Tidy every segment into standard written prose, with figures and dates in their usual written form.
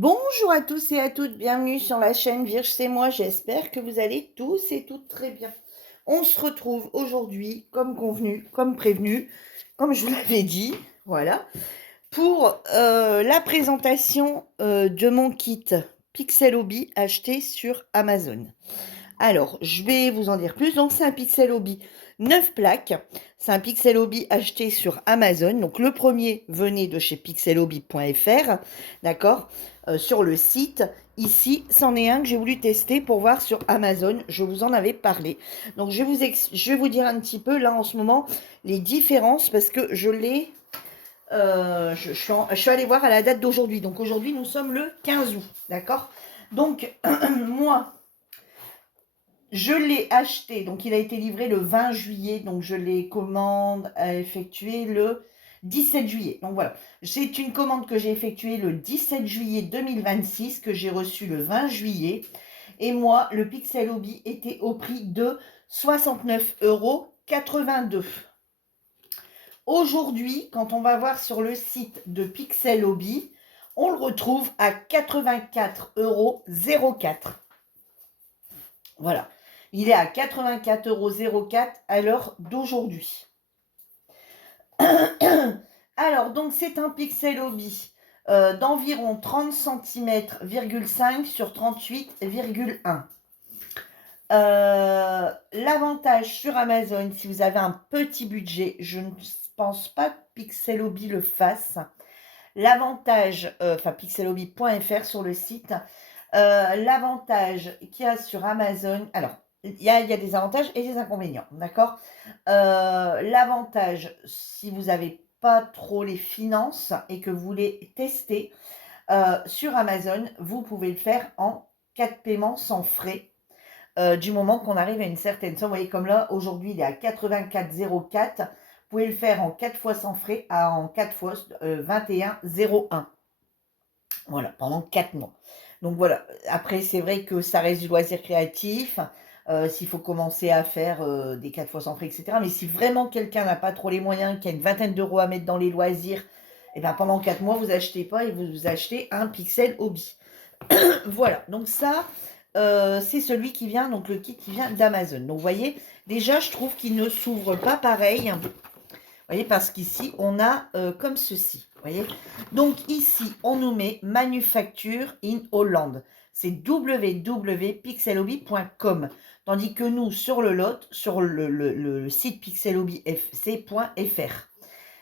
Bonjour à tous et à toutes, bienvenue sur la chaîne Vierge, c'est moi, j'espère que vous allez tous et toutes très bien. On se retrouve aujourd'hui, comme convenu, comme prévenu, comme je vous l'avais dit, voilà, pour la présentation de mon kit Pixel Hobby acheté sur Amazon. Alors, je vais vous en dire plus. Donc, c'est un Pixel Hobby 9 plaques. C'est un Pixel Hobby acheté sur Amazon. Donc, le premier venait de chez pixelhobby.fr, d'accord, sur le site. Ici, c'en est un que j'ai voulu tester pour voir sur Amazon. Je vous en avais parlé. Donc, je vais vous dire un petit peu, là, en ce moment, les différences parce que je l'ai... je suis allée voir à la date d'aujourd'hui. Donc, aujourd'hui, nous sommes le 15 août, d'accord. Donc, moi... Je l'ai acheté, donc il a été livré le 20 juillet, donc je l'ai commande à effectuer le 17 juillet. Donc voilà, c'est une commande que j'ai effectuée le 17 juillet 2026, que j'ai reçue le 20 juillet. Et moi, le Pixel Hobby était au prix de 69,82 €. Aujourd'hui, quand on va voir sur le site de Pixel Hobby, on le retrouve à 84,04 €. Voilà. Il est à 84,04 € à l'heure d'aujourd'hui. Alors, donc, c'est un Pixel Hobby d'environ 30 cm,5 sur 38,1. L'avantage sur Amazon, si vous avez un petit budget, je ne pense pas que Pixel Hobby le fasse. L'avantage, enfin pixelhobby.fr sur le site, l'avantage qu'il y a sur Amazon, alors il y a des avantages et des inconvénients, d'accord? L'avantage, si vous n'avez pas trop les finances et que vous voulez tester, sur Amazon, vous pouvez le faire en 4 paiements sans frais, du moment qu'on arrive à une certaine somme. Vous voyez, comme là, aujourd'hui, il est à 84,04 €. Vous pouvez le faire en 4 fois sans frais, en 4 fois 21,01 €. Voilà, pendant 4 mois. Donc voilà, après c'est vrai que ça reste du loisir créatif, s'il faut commencer à faire, des 4 fois sans frais et cetera. Mais si vraiment quelqu'un n'a pas trop les moyens, qui a une vingtaine d'euros à mettre dans les loisirs, et ben pendant 4 mois, vous achetez pas et vous achetez un Pixel Hobby. Voilà, donc ça, c'est celui qui vient, donc le kit qui vient d'Amazon. Donc vous voyez, déjà je trouve qu'il ne s'ouvre pas pareil. Vous voyez, parce qu'ici, on a comme ceci. Vous voyez, donc ici, on nous met Manufacture in Hollande. C'est www.pixelhobby.com. Tandis que nous, sur le lot, sur le site pixelhobbyfc.fr.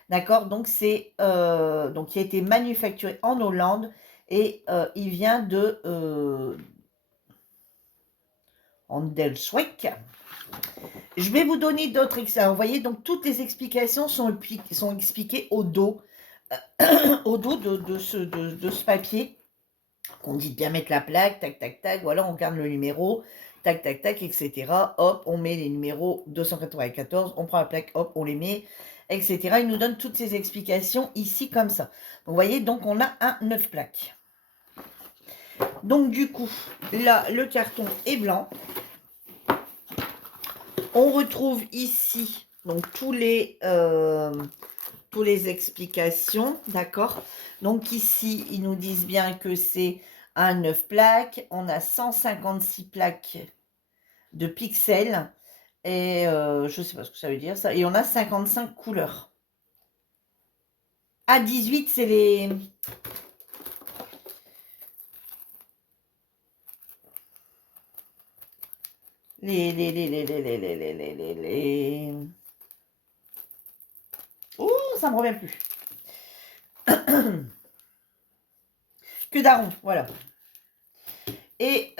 D'accord, donc c'est donc il a été manufacturé en Hollande et il vient de Andelswijk. Je vais vous donner d'autres explications. Vous voyez, donc toutes les explications sont expliquées au dos, au dos de ce papier. On dit de bien mettre la plaque, tac, tac, tac, voilà, on garde le numéro, tac, tac, tac, etc. Hop, on met les numéros 294, on prend la plaque, hop, on les met, etc. Il nous donne toutes ces explications ici comme ça. Vous voyez, donc on a un 9 plaques. Donc du coup, là, le carton est blanc. On retrouve ici donc tous les explications, d'accord. Donc ici, ils nous disent bien que c'est un 9 plaques. On a 156 plaques de pixels. Et je ne sais pas ce que ça veut dire ça. Et on a 55 couleurs. À 18, c'est les... Oh, ça me revient plus. Que daron, voilà. Et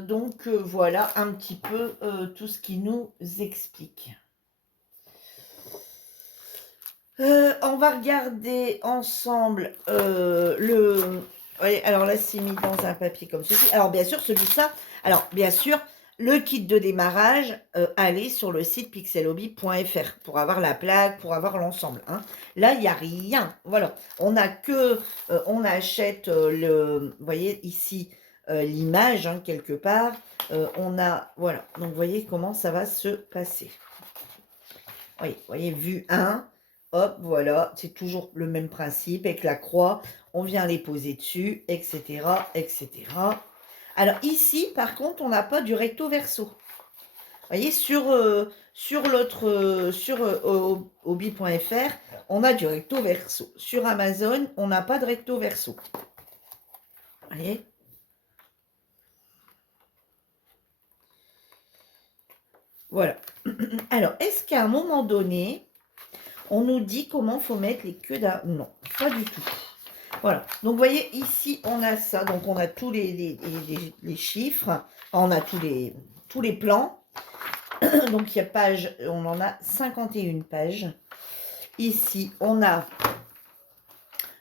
donc voilà un petit peu tout ce qui nous explique. On va regarder ensemble le... Oui, alors là, c'est mis dans un papier comme ceci. Alors, bien sûr, celui-là... Alors, bien sûr, le kit de démarrage, allez sur le site pixelhobby.fr pour avoir la plaque, pour avoir l'ensemble. Hein. Là, il n'y a rien. Voilà. On a que... on achète le... Vous voyez, ici, l'image, hein, quelque part. On a... Voilà. Donc, vous voyez comment ça va se passer. Oui, vous voyez, vue 1. hop, voilà, c'est toujours le même principe avec la croix, on vient les poser dessus, etc., etc. Alors ici, par contre, on n'a pas du recto verso. Vous voyez, sur l'autre, hobby.fr, on a du recto verso. Sur Amazon, on n'a pas de recto verso. Vous voyez? Voilà. Alors, est-ce qu'à un moment donné, on nous dit comment faut mettre les queues d'un... Non, pas du tout. Voilà. Donc, vous voyez, ici, on a ça. Donc, on a tous les chiffres. Enfin, on a tous les plans. Donc, il y a page... On en a 51 pages. Ici, on a...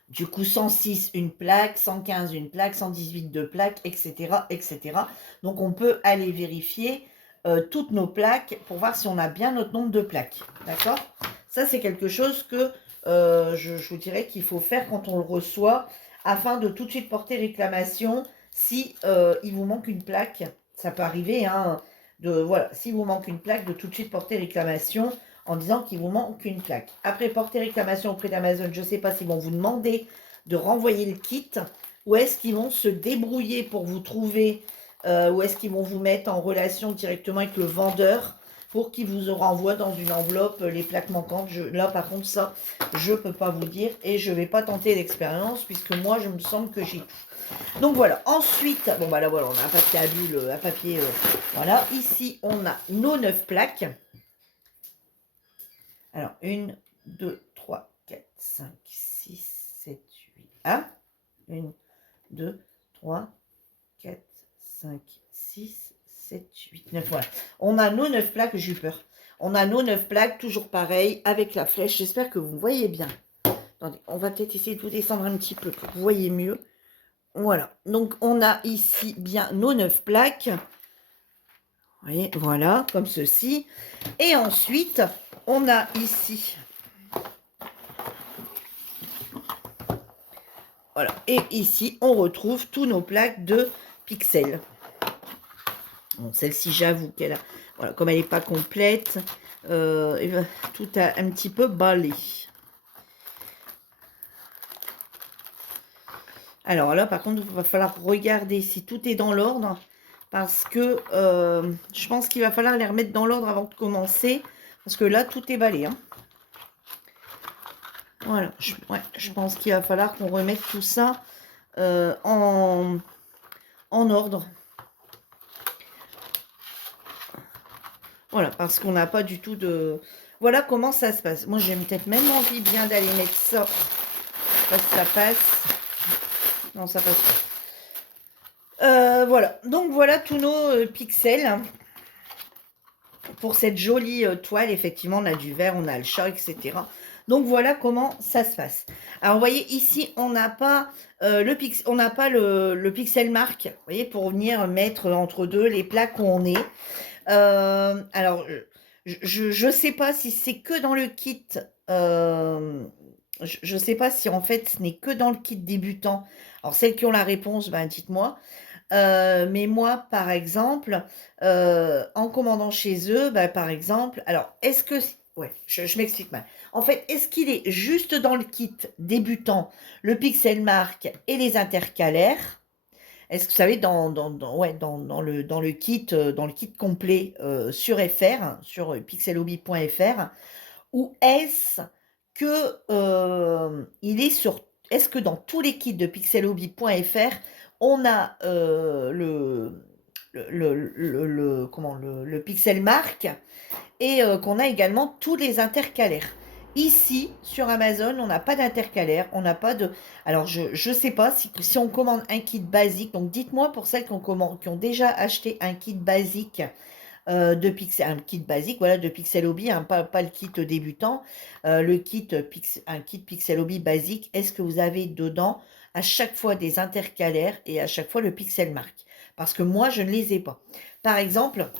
Du coup, 106, une plaque, 115, une plaque, 118, deux plaques, etc., etc. Donc, on peut aller vérifier toutes nos plaques pour voir si on a bien notre nombre de plaques. D'accord? Ça, c'est quelque chose que je vous dirais qu'il faut faire quand on le reçoit afin de tout de suite porter réclamation si il vous manque une plaque. Ça peut arriver, hein, voilà, s'il vous manque une plaque, de tout de suite porter réclamation en disant qu'il vous manque une plaque. Après, porter réclamation auprès d'Amazon, je ne sais pas s'ils vont vous demander de renvoyer le kit ou est-ce qu'ils vont se débrouiller pour vous trouver ou est-ce qu'ils vont vous mettre en relation directement avec le vendeur pour qu'il vous renvoie dans une enveloppe les plaques manquantes. Là, par contre, ça, je ne peux pas vous dire et je ne vais pas tenter l'expérience puisque moi, je me sens que j'ai tout. Donc voilà, ensuite, bon bah là voilà, on a un papier à bulles, un papier, voilà. Ici, on a nos 9 plaques. Alors, 1, 2, 3, 4, 5, 6, 7, 8. Ah 1, 2, 3, 4, 5, 6, 7, 8, 9. Voilà. On a nos 9 plaques, j'ai eu peur. On a nos 9 plaques, toujours pareil, avec la flèche. J'espère que vous voyez bien. Attendez, on va peut-être essayer de vous descendre un petit peu pour que vous voyez mieux. Voilà. Donc, on a ici bien nos 9 plaques. Vous voyez, voilà, comme ceci. Et ensuite, on a ici... Voilà. Et ici, on retrouve tous nos plaques de pixels. Bon, celle-ci, j'avoue qu'elle a... Voilà, comme elle n'est pas complète, tout a un petit peu ballé. Alors là, par contre, il va falloir regarder si tout est dans l'ordre. Parce que je pense qu'il va falloir les remettre dans l'ordre avant de commencer. Parce que là, tout est ballé. Hein. Voilà, je pense qu'il va falloir qu'on remette tout ça en ordre. Voilà, parce qu'on n'a pas du tout de... Voilà comment ça se passe. Moi, j'ai peut-être même envie bien d'aller mettre ça. Parce que ça passe. Non, ça passe pas. Voilà. Donc, voilà tous nos pixels. Pour cette jolie toile, effectivement, on a du vert, on a le chat, etc. Donc, voilà comment ça se passe. Alors, vous voyez, ici, on n'a pas, le pixel marque. Vous voyez, pour venir mettre entre deux les plaques où on est. Alors, je ne sais pas si c'est que dans le kit. Je ne sais pas si en fait ce n'est que dans le kit débutant. Alors, celles qui ont la réponse, ben, dites-moi. Mais moi, par exemple, en commandant chez eux, ben, par exemple, alors, est-ce que... Ouais, je m'explique mal. En fait, est-ce qu'il est juste dans le kit débutant, le pixel marque et les intercalaires? Est-ce que vous savez, dans le kit complet sur FR, sur pixelhobby.fr, ou est-ce que il est sur... Est-ce que dans tous les kits de pixelhobby.fr, on a le pixel marque et qu'on a également tous les intercalaires. Ici, sur Amazon, on n'a pas d'intercalaire, on n'a pas de... Alors, je ne sais pas si on commande un kit basique. Donc, dites-moi pour celles qui ont déjà acheté un kit basique de Pixel, un kit basique, voilà, de Pixel Hobby, hein, pas le kit débutant, un kit Pixel Hobby basique. Est-ce que vous avez dedans à chaque fois des intercalaires et à chaque fois le pixel marque? Parce que moi, je ne les ai pas. Par exemple...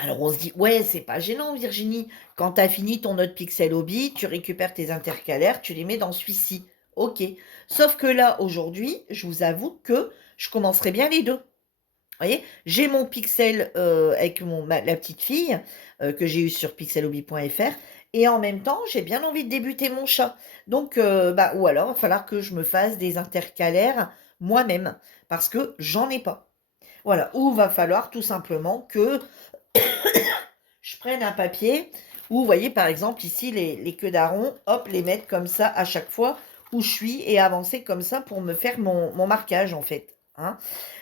Alors on se dit, ouais, c'est pas gênant Virginie, quand tu as fini ton autre Pixel Hobby, tu récupères tes intercalaires, tu les mets dans celui-ci. Ok. Sauf que là, aujourd'hui, je vous avoue que je commencerai bien les deux. Vous voyez, j'ai mon Pixel avec la petite fille que j'ai eue sur pixelhobby.fr Et en même temps, j'ai bien envie de débuter mon chat. Donc, bah, ou alors, il va falloir que je me fasse des intercalaires moi-même, parce que j'en ai pas. Voilà, ou va falloir tout simplement que je prenne un papier où, vous voyez, par exemple, ici, les queues d'aron, hop, les mettre comme ça à chaque fois où je suis et avancer comme ça pour me faire mon marquage, en fait. Hein.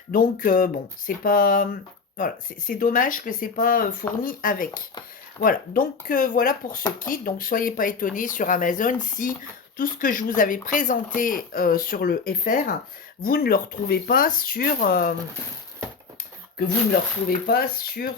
Donc, bon, c'est pas... Voilà, c'est dommage que c'est pas fourni avec. Voilà, donc voilà pour ce kit. Donc, soyez pas étonnés sur Amazon si tout ce que je vous avais présenté sur le FR, vous ne le retrouvez pas sur... que vous ne le retrouvez pas sur...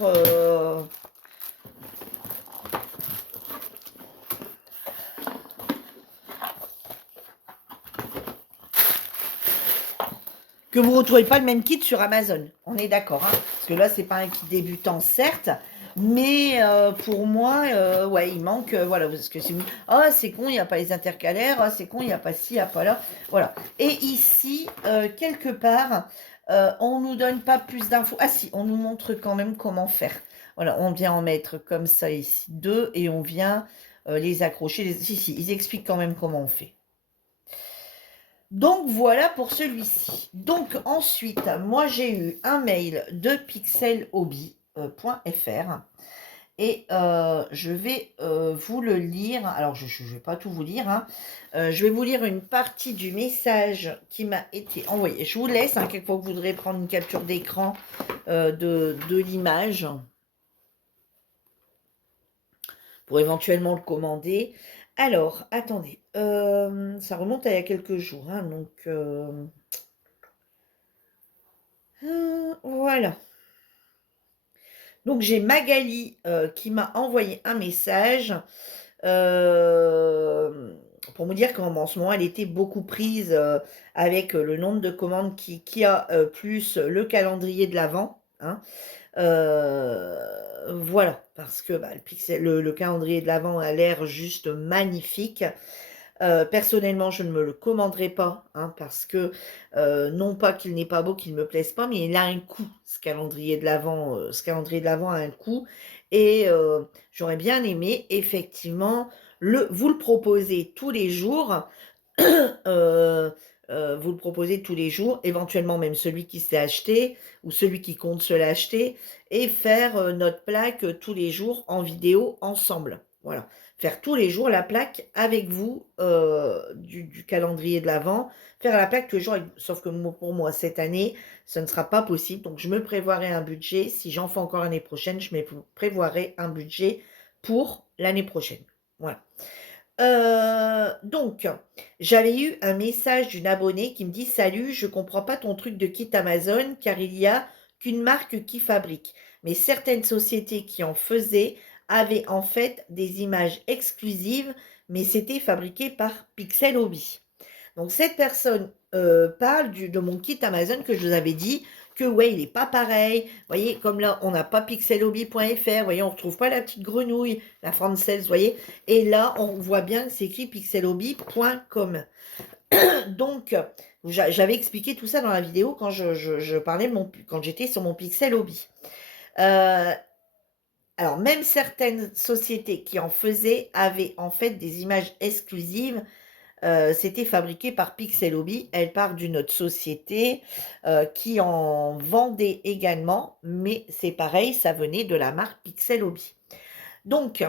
que vous ne retrouvez pas le même kit sur Amazon. On est d'accord, hein, parce que là, c'est pas un kit débutant, certes, mais pour moi, ouais, il manque, voilà, parce que si vous... Oh, c'est con, il n'y a pas les intercalaires, oh, c'est con, il n'y a pas ci, il n'y a pas là, voilà. Et ici, quelque part, on nous donne pas plus d'infos. Ah si, on nous montre quand même comment faire. Voilà, on vient en mettre comme ça ici, deux, et on vient les accrocher. Si, ils expliquent quand même comment on fait. Donc voilà pour celui-ci. Donc ensuite, moi j'ai eu un mail de pixelhobby.fr et je vais vous le lire. Alors je ne vais pas tout vous lire. Hein. Je vais vous lire une partie du message qui m'a été envoyé. Je vous laisse, hein, quelquefois vous voudrez prendre une capture d'écran de l'image pour éventuellement le commander. Alors, attendez, ça remonte à il y a quelques jours, hein, donc... voilà. Donc j'ai Magali qui m'a envoyé un message pour me dire qu'en ce moment elle était beaucoup prise avec le nombre de commandes qui a plus le calendrier de l'Avent. Hein. Voilà, parce que bah, le calendrier de l'Avent a l'air juste magnifique. Personnellement, je ne me le commanderai pas, hein, parce que non pas qu'il n'est pas beau, qu'il ne me plaise pas, mais il a un coût, ce calendrier de l'Avent. Ce calendrier de l'Avent a un coût, et j'aurais bien aimé, effectivement, vous le proposer tous les jours, euh, vous le proposez tous les jours, éventuellement même celui qui s'est acheté, ou celui qui compte se l'acheter, et faire notre plaque tous les jours en vidéo ensemble. Voilà. Faire tous les jours la plaque avec vous du calendrier de l'Avent. Faire la plaque tous les jours, sauf que pour moi, cette année, ce ne sera pas possible. Donc, je me prévoirai un budget. Si j'en fais encore l'année prochaine, je me prévoirai un budget pour l'année prochaine. Voilà. Donc, j'avais eu un message d'une abonnée qui me dit: Salut, je comprends pas ton truc de kit Amazon car il y a qu'une marque qui fabrique. Mais certaines sociétés qui en faisaient avaient en fait des images exclusives, mais c'était fabriqué par Pixel Hobby. Donc, cette personne parle de mon kit Amazon que je vous avais dit que, ouais, il n'est pas pareil. Vous voyez, comme là, on n'a pas pixelhobby.fr. Vous voyez, on ne retrouve pas la petite grenouille, la française, vous voyez. Et là, on voit bien que c'est écrit pixelhobby.com. Donc, j'avais expliqué tout ça dans la vidéo quand je parlais quand j'étais sur mon Pixel Hobby. Alors, même certaines sociétés qui en faisaient avaient en fait des images exclusives. C'était fabriqué par Pixel Hobby. Elle part d'une autre société qui en vendait également, mais c'est pareil, ça venait de la marque Pixel Hobby. Donc,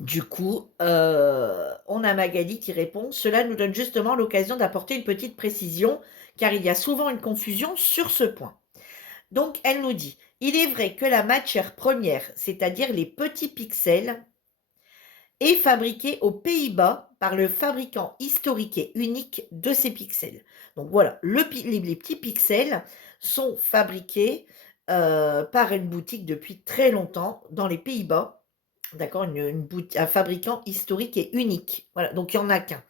du coup, on a Magali qui répond: Cela nous donne justement l'occasion d'apporter une petite précision, car il y a souvent une confusion sur ce point. Donc, elle nous dit: Il est vrai que la matière première, c'est-à-dire les petits pixels, est fabriqué aux Pays-Bas par le fabricant historique et unique de ces pixels. Donc voilà, les petits pixels sont fabriqués par une boutique depuis très longtemps dans les Pays-Bas. D'accord, un fabricant historique et unique. Voilà, donc il n'y en a qu'un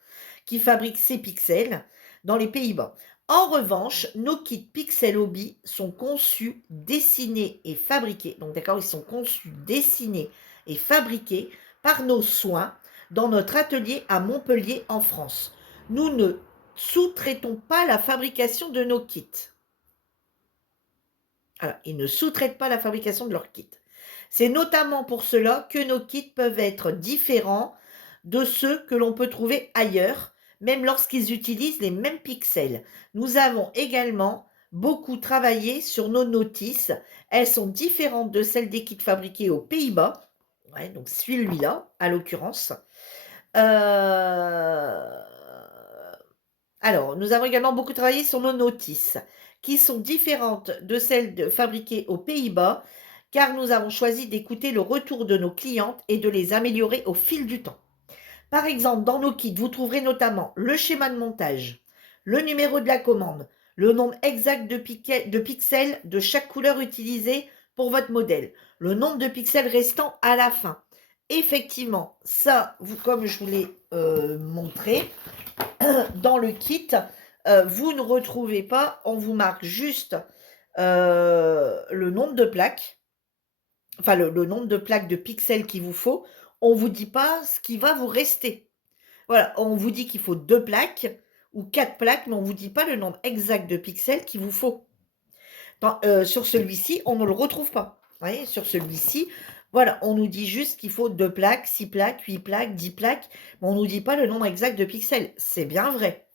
qui fabrique ces pixels dans les Pays-Bas. En revanche, nos kits Pixel Hobby sont conçus, dessinés et fabriqués. Donc d'accord, ils sont conçus, dessinés et fabriqués par nos soins dans notre atelier à Montpellier en France. Nous ne sous-traitons pas la fabrication de nos kits. Alors, ils ne sous-traitent pas la fabrication de leurs kits. C'est notamment pour cela que nos kits peuvent être différents de ceux que l'on peut trouver ailleurs, même lorsqu'ils utilisent les mêmes pixels. Nous avons également beaucoup travaillé sur nos notices. Elles sont différentes de celles des kits fabriqués aux Pays-Bas. Ouais, donc celui-là, à l'occurrence. Alors, nous avons également beaucoup travaillé sur nos notices, qui sont différentes de celles fabriquées aux Pays-Bas, car nous avons choisi d'écouter le retour de nos clientes et de les améliorer au fil du temps. Par exemple, dans nos kits, vous trouverez notamment le schéma de montage, le numéro de la commande, le nombre exact de pixels de chaque couleur utilisée pour votre modèle, le nombre de pixels restants à la fin. Effectivement, ça, comme je vous l'ai montré, dans le kit, vous ne retrouvez pas, on vous marque juste le nombre de plaques, enfin le nombre de plaques de pixels qu'il vous faut. On ne vous dit pas ce qui va vous rester. Voilà, on vous dit qu'il faut 2 plaques ou 4 plaques, mais on ne vous dit pas le nombre exact de pixels qu'il vous faut. Sur celui-ci, on ne le retrouve pas. Vous voyez, sur celui-ci, voilà, on nous dit juste qu'il faut 2 plaques, 6 plaques, 8 plaques, 10 plaques, mais on ne nous dit pas le nombre exact de pixels. C'est bien vrai.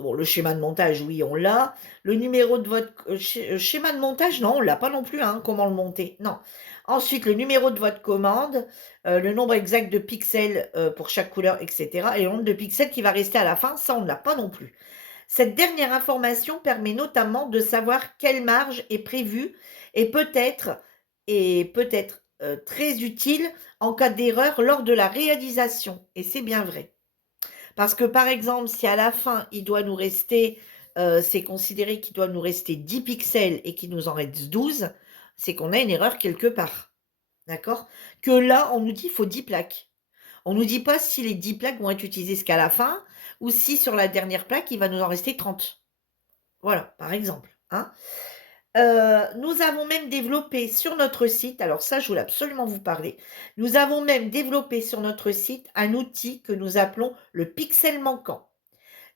Bon, le schéma de montage, oui, on l'a. Le numéro de votre schéma de montage, non, on l'a pas non plus, hein, comment le monter, non. Ensuite, le numéro de votre commande, le nombre exact de pixels pour chaque couleur, etc. Et le nombre de pixels qui va rester à la fin, ça, on ne l'a pas non plus. Cette dernière information permet notamment de savoir quelle marge est prévue et peut-être très utile en cas d'erreur lors de la réalisation. Et c'est bien vrai. Parce que par exemple, si à la fin, il doit nous rester, c'est considéré qu'il doit nous rester 10 pixels et qu'il nous en reste 12, c'est qu'on a une erreur quelque part. D'accord? Que là, on nous dit qu'il faut 10 plaques. On ne nous dit pas si les 10 plaques vont être utilisées jusqu'à la fin ou si sur la dernière plaque, il va nous en rester 30. Voilà, par exemple. Hein? Nous avons même développé sur notre site, alors ça, je voulais absolument vous parler. Nous avons même développé sur notre site un outil que nous appelons le pixel manquant.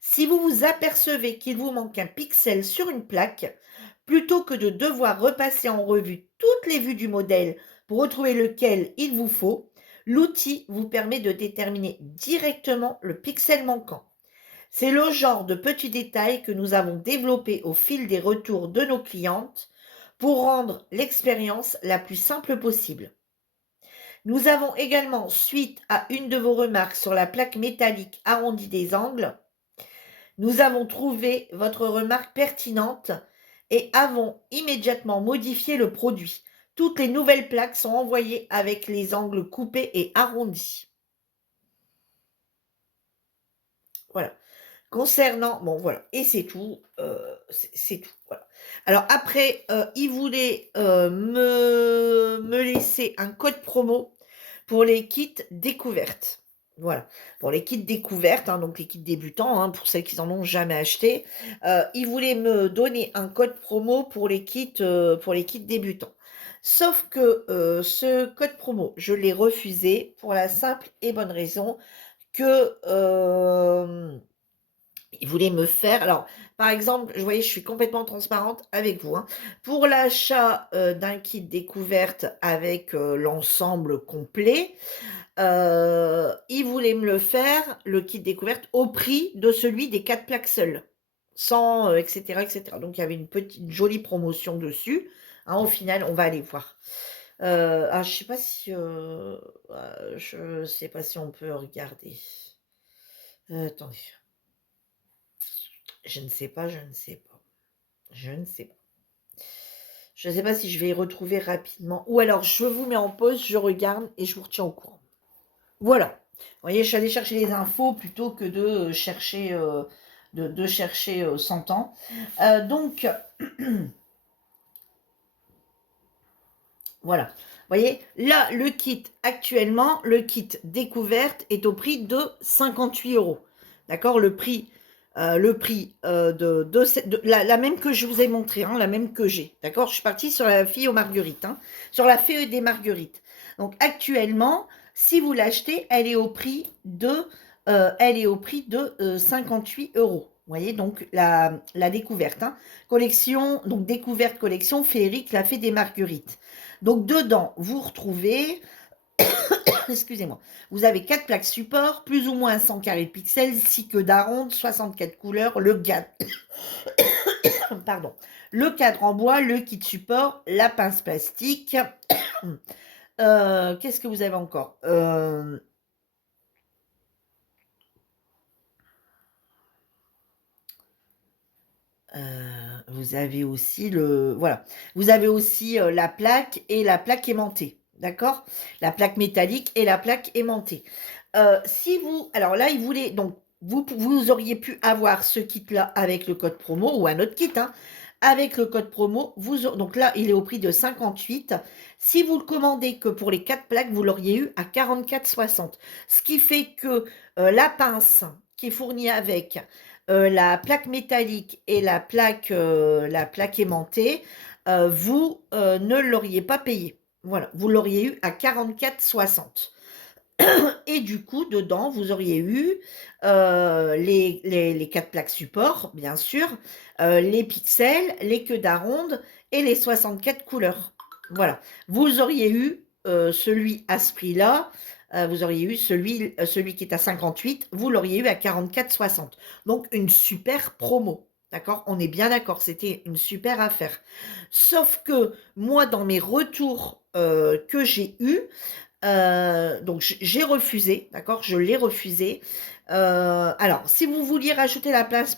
Si vous vous apercevez qu'il vous manque un pixel sur une plaque, plutôt que de devoir repasser en revue toutes les vues du modèle pour retrouver lequel il vous faut, l'outil vous permet de déterminer directement le pixel manquant. C'est le genre de petits détails que nous avons développé au fil des retours de nos clientes pour rendre l'expérience la plus simple possible. Nous avons également, suite à une de vos remarques sur la plaque métallique arrondie des angles, nous avons trouvé votre remarque pertinente et avons immédiatement modifié le produit. Toutes les nouvelles plaques sont envoyées avec les angles coupés et arrondis. Voilà. Concernant, bon voilà, et c'est tout, c'est tout, voilà. Alors après, il voulait me laisser un code promo pour les kits découvertes. Voilà, pour les kits découvertes, hein, donc les kits débutants, hein, pour celles qui n'en ont jamais acheté. Il voulait me donner un code promo pour les kits débutants. Sauf que ce code promo, je l'ai refusé pour la simple et bonne raison que il voulait me faire, alors, par exemple, vous voyez, je suis complètement transparente avec vous, hein. Pour l'achat, d'un kit découverte avec, l'ensemble complet, il voulait me le faire, le kit découverte, au prix de celui des 4 plaques seules, sans, et cetera et cetera. Donc il y avait une jolie promotion dessus, hein. Au final, on va aller voir. Ah, je sais pas si on peut regarder. Attendez. Je ne sais pas, je ne sais pas. Je ne sais pas. Je ne sais pas si je vais y retrouver rapidement. Ou alors, je vous mets en pause, je regarde et je vous retiens au courant. Voilà. Vous voyez, je suis allée chercher les infos plutôt que de chercher, de chercher 100 ans. Donc, voilà. Vous voyez, là, le kit, actuellement, le kit découverte est au prix de 58 €. D'accord? Le prix de la même que je vous ai montré, hein, la même que j'ai. D'accord? Je suis partie sur la fille aux marguerites, hein, sur la fée des marguerites. Donc, actuellement, si vous l'achetez, elle est au prix de 58 €. voyez, donc la découverte, hein. Collection, donc découverte collection féerique, la fée des marguerites. Donc dedans, vous retrouvez, excusez-moi, vous avez 4 plaques support, plus ou moins 100 carrés de pixels, 6 queues d'aronde, 64 couleurs, pardon, le cadre en bois, le kit support, la pince plastique. Qu'est-ce que vous avez encore? Vous avez aussi voilà, vous avez aussi, la plaque et la plaque aimantée, d'accord? La plaque métallique et la plaque aimantée. Si vous alors là, ils voulaient donc vous auriez pu avoir ce kit-là avec le code promo ou un autre kit, hein. Avec le code promo, donc là, il est au prix de 58. Si vous le commandez que pour les 4 plaques, vous l'auriez eu à 44,60. Ce qui fait que, la pince qui est fournie avec, la plaque métallique et la plaque aimantée, vous, ne l'auriez pas payé. Voilà, vous l'auriez eu à 44,60 et du coup, dedans, vous auriez eu, les 4 plaques support, bien sûr, les pixels, les queues d'aronde et les 64 couleurs. Voilà. Vous auriez eu, celui à ce prix-là, vous auriez eu celui qui est à 58, vous l'auriez eu à 44,60. Donc une super promo, d'accord? On est bien d'accord, c'était une super affaire. Sauf que moi, dans mes retours, que j'ai eus, donc j'ai refusé, d'accord? Je l'ai refusé. Alors, si vous vouliez rajouter la pince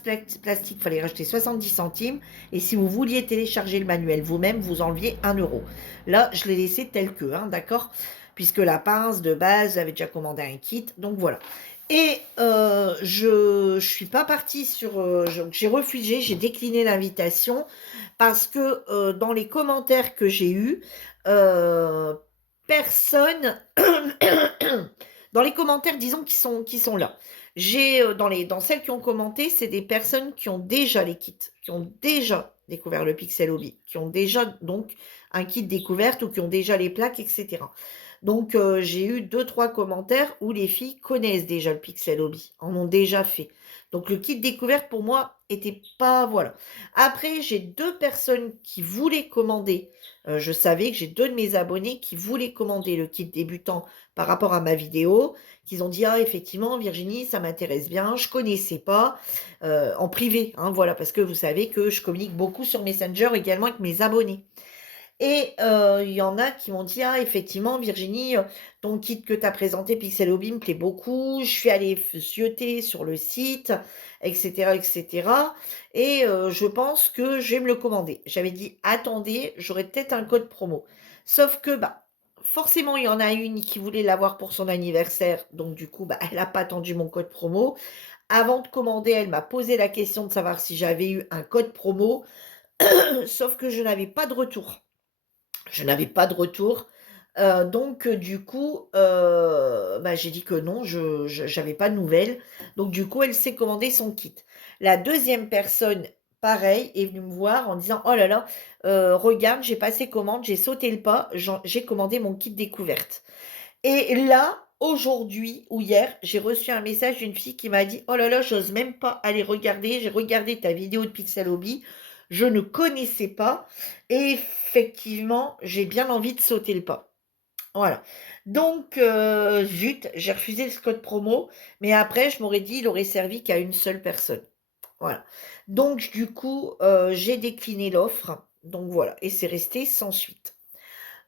plastique, il fallait rajouter 70 centimes. Et si vous vouliez télécharger le manuel vous-même, vous enleviez 1 euro. Là, je l'ai laissé tel que, hein, d'accord? Puisque la pince de base, j'avais déjà commandé un kit, donc voilà. Et je suis pas partie sur. J'ai refusé, j'ai décliné l'invitation parce que dans les commentaires que j'ai eus, euh, personne dans les commentaires, disons, qui sont là. J'ai dans celles qui ont commenté, c'est des personnes qui ont déjà les kits, qui ont déjà découvert le Pixel Hobby, qui ont déjà donc un kit découverte ou qui ont déjà les plaques, etc. Donc j'ai eu deux trois commentaires où les filles connaissent déjà le Pixel Hobby, en ont déjà fait. Donc le kit découverte pour moi était pas voilà. Après j'ai deux personnes qui voulaient commander. Je savais que j'ai deux de mes abonnés qui voulaient commander le kit débutant par rapport à ma vidéo, qu'ils ont dit ah effectivement Virginie ça m'intéresse bien, je connaissais pas en privé, hein, voilà parce que vous savez que je communique beaucoup sur Messenger également avec mes abonnés. Et il y en a qui m'ont dit: «Ah effectivement Virginie, ton kit que tu as présenté Pixel Hobby me plaît beaucoup. Je suis allée zioter sur le site et cetera et je pense que je vais me le commander». J'avais dit: «Attendez, j'aurai peut-être un code promo». Sauf que, bah, forcément il y en a une qui voulait l'avoir pour son anniversaire, donc du coup, bah, elle a pas attendu mon code promo. Avant de commander, elle m'a posé la question de savoir si j'avais eu un code promo, sauf que je n'avais pas de retour. Je n'avais pas de retour, donc du coup, bah, j'ai dit que non, je j'avais pas de nouvelles. Donc du coup, elle s'est commandé son kit. La deuxième personne, pareil, est venue me voir en disant: «Oh là là, regarde, j'ai passé commande, j'ai sauté le pas, j'ai commandé mon kit découverte». Et là, aujourd'hui ou hier, j'ai reçu un message d'une fille qui m'a dit: «Oh là là, j'ose même pas aller regarder, j'ai regardé ta vidéo de Pixel Hobby, je ne connaissais pas et effectivement, j'ai bien envie de sauter le pas». Voilà. Donc zut, j'ai refusé ce code promo, mais après je m'aurais dit: «Il aurait servi qu'à une seule personne». Voilà. Donc du coup, j'ai décliné l'offre, donc voilà et c'est resté sans suite.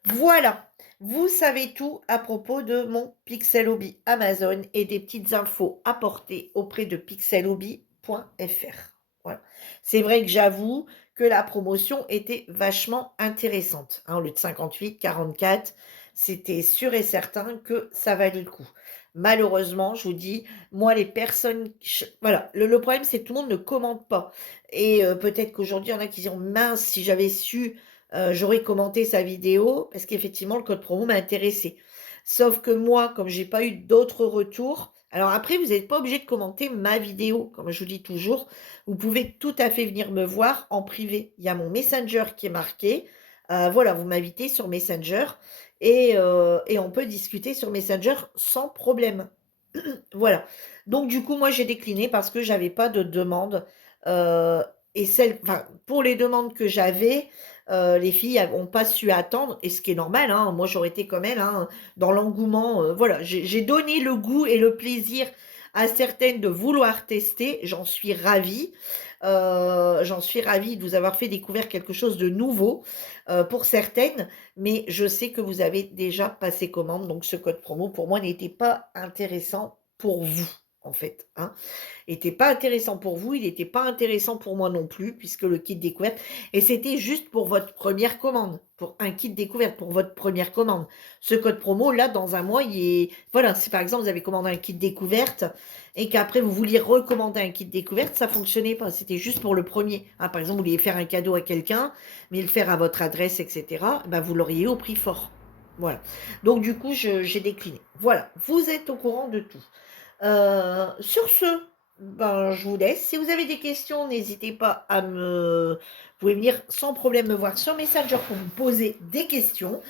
Voilà, vous savez tout à propos de mon Pixel Hobby Amazon et des petites infos apportées auprès de pixelhobby.fr. Voilà. C'est vrai que j'avoue que la promotion était vachement intéressante, hein, au lieu de 58, 44, c'était sûr et certain que ça valait le coup. Malheureusement, je vous dis, moi, les personnes, voilà, le problème, c'est que tout le monde ne commente pas. Et peut-être qu'aujourd'hui, il y en a qui diront, mince, si j'avais su j'aurais commenté sa vidéo parce qu'effectivement le code promo m'a intéressé. Sauf que moi, comme j'ai pas eu d'autres retours alors après vous n'êtes pas obligé de commenter ma vidéo, comme je vous dis toujours. Vous pouvez tout à fait venir me voir en privé. Il y a mon Messenger qui est marqué. Voilà, vous m'invitez sur Messenger et on peut discuter sur Messenger sans problème. Voilà. Donc du coup, moi, j'ai décliné parce que j'avais pas de demande, heu et enfin, pour les demandes que j'avais, les filles ont pas su attendre et ce qui est normal, hein. Moi, j'aurais été comme elles, hein, dans l'engouement, voilà. J'ai donné le goût et le plaisir à certaines de vouloir tester. J'en suis ravie de vous avoir fait découvrir quelque chose de nouveau, pour certaines, mais je sais que vous avez déjà passé commande, donc ce code promo, pour moi, n'était pas intéressant pour vous, en fait, hein. Était pas intéressant pour vous, il n'était pas intéressant pour moi non plus, puisque le kit découverte et c'était juste pour votre première commande, pour un kit découverte pour votre première commande. Ce code promo là, dans un mois, il est voilà, si par exemple vous avez commandé un kit découverte et qu'après vous vouliez recommander un kit découverte, ça fonctionnait pas, c'était juste pour le premier. Hein, par exemple, vous vouliez faire un cadeau à quelqu'un, mais le faire à votre adresse et cetera, bah, vous l'auriez eu au prix fort. Voilà. Donc du coup, j'ai décliné. Voilà, vous êtes au courant de tout. Sur ce, ben, je vous laisse. Si vous avez des questions, n'hésitez pas à me vous pouvez venir sans problème me voir sur Messenger pour me poser des questions.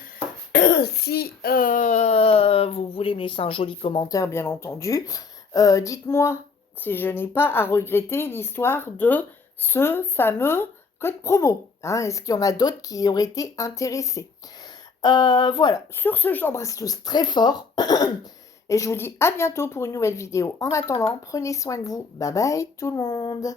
Si, vous voulez me laisser un joli commentaire, bien entendu, dites-moi si je n'ai pas à regretter l'histoire de ce fameux code promo, hein. Est-ce qu'il y en a d'autres qui auraient été intéressés? Voilà, sur ce, je vous embrasse tous très fort et je vous dis à bientôt pour une nouvelle vidéo. En attendant, prenez soin de vous. Bye bye tout le monde.